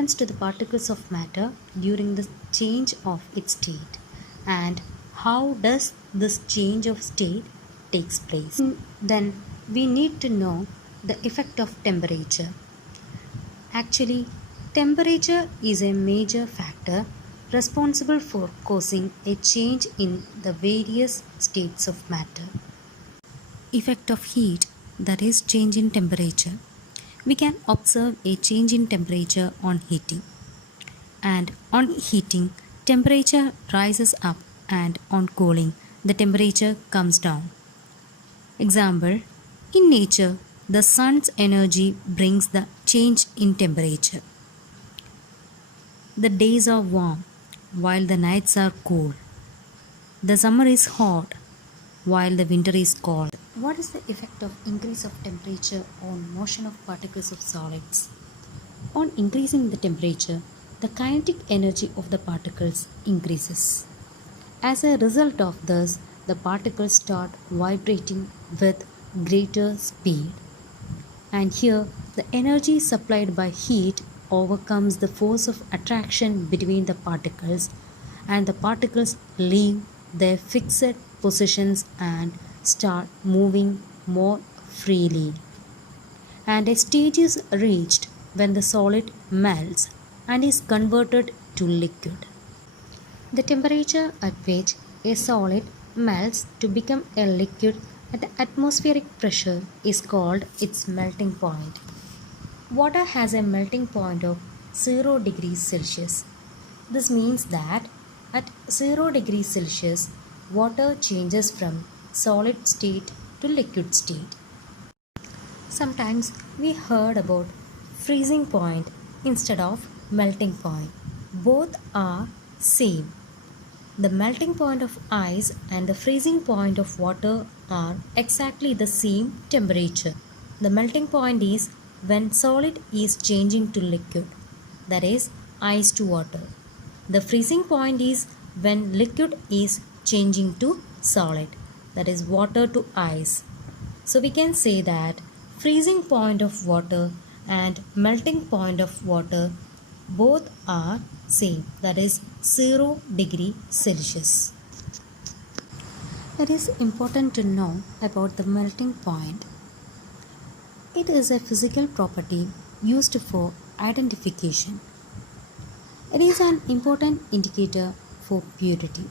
happens to the particles of matter during the change of its state, and how does this change of state takes place. Then we need to know the effect of temperature. Actually, temperature is a major factor responsible for causing a change in the various states of matter. Effect of heat, that is change in temperature. We can observe a change in temperature on heating, and on heating temperature rises up, and on cooling the temperature comes down. Example, in nature the sun's energy brings the change in temperature. The days are warm while the nights are cool. The summer is hot while the winter is cold. What is the effect of increase of temperature on motion of particles of solids? On increasing the temperature, the kinetic energy of the particles increases. As a result of this, the particles start vibrating with greater speed. And here, the energy supplied by heat overcomes the force of attraction between the particles, and the particles leave their fixed positions and start moving more freely. And a stage is reached when the solid melts and is converted to liquid. The temperature at which a solid melts to become a liquid at the atmospheric pressure is called its melting point. Water has a melting point of 0 degrees Celsius. This means that at 0 degrees Celsius, water changes from solid state to liquid state. Sometimes we heard about freezing point instead of melting point. Both are same. The melting point of ice and the freezing point of water are exactly the same temperature. The melting point is when solid is changing to liquid, that is ice to water. The freezing point is when liquid is changing to solid, that is water to ice. So we can say that freezing point of water and melting point of water both are same, that is 0 degree Celsius. It is important to know about the melting point. It is a physical property used for identification. It is an important indicator for purity,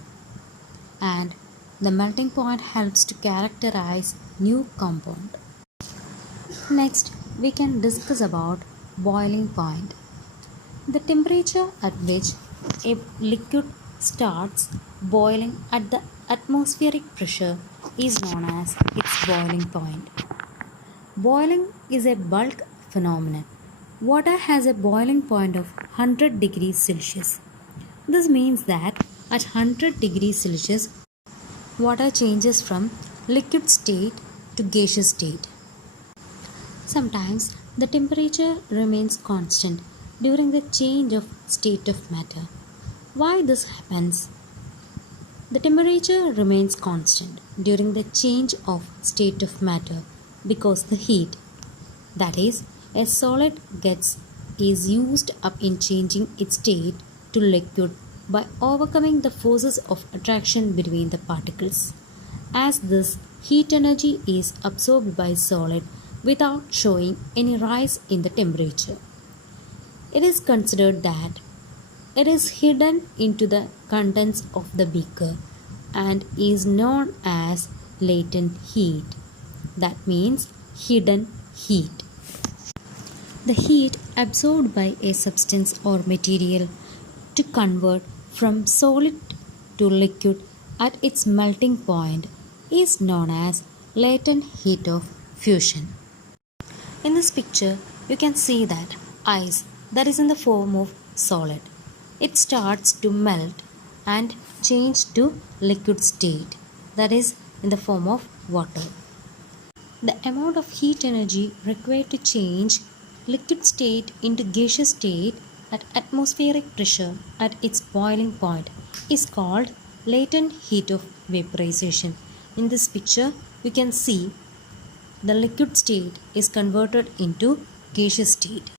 and the melting point helps to characterize new compound. Next, we can discuss about boiling point. The temperature at which a liquid starts boiling at the atmospheric pressure is known as its boiling point. Boiling is a bulk phenomenon. Water has a boiling point of 100 degrees Celsius. This means that at 100 degrees Celsius, water changes from liquid state to gaseous state. Sometimes the temperature remains constant during the change of state of matter. Why this happens? The temperature remains constant during the change of state of matter because the heat, that is, a solid is used up in changing its state to liquid by overcoming the forces of attraction between the particles. As this heat energy is absorbed by solid without showing any rise in the temperature, it is considered that it is hidden into the contents of the beaker and is known as latent heat. That means hidden heat. The heat absorbed by a substance or material to convert from solid to liquid at its melting point is known as latent heat of fusion. In this picture, you can see that ice that is in the form of solid, it starts to melt and change to liquid state, that is in the form of water. The amount of heat energy required to change liquid state into gaseous state at atmospheric pressure at its boiling point is called latent heat of vaporization. In this picture, you can see the liquid state is converted into gaseous state.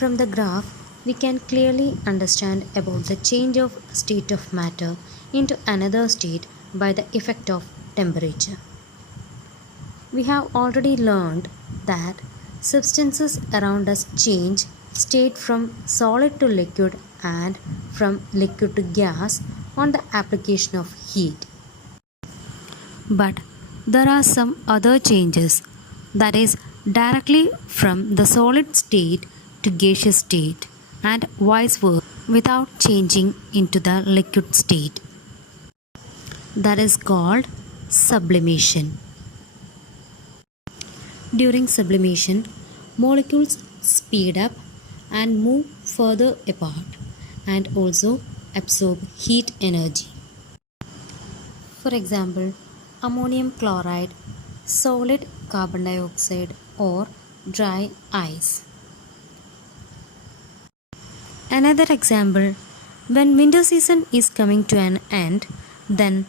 From the graph, we can clearly understand about the change of state of matter into another state by the effect of temperature. We have already learned that substances around us change state from solid to liquid and from liquid to gas on the application of heat. But there are some other changes, that is, directly from the solid state to gaseous state and vice versa without changing into the liquid state. That is called sublimation. During sublimation, molecules speed up and move further apart and also absorb heat energy. For example, ammonium chloride, solid carbon dioxide, or dry ice. Another example, when winter season is coming to an end, then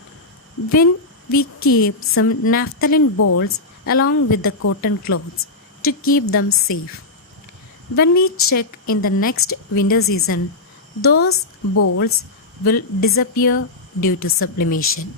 when we keep some naphthalene balls along with the cotton clothes to keep them safe. When we check in the next winter season, those balls will disappear due to sublimation.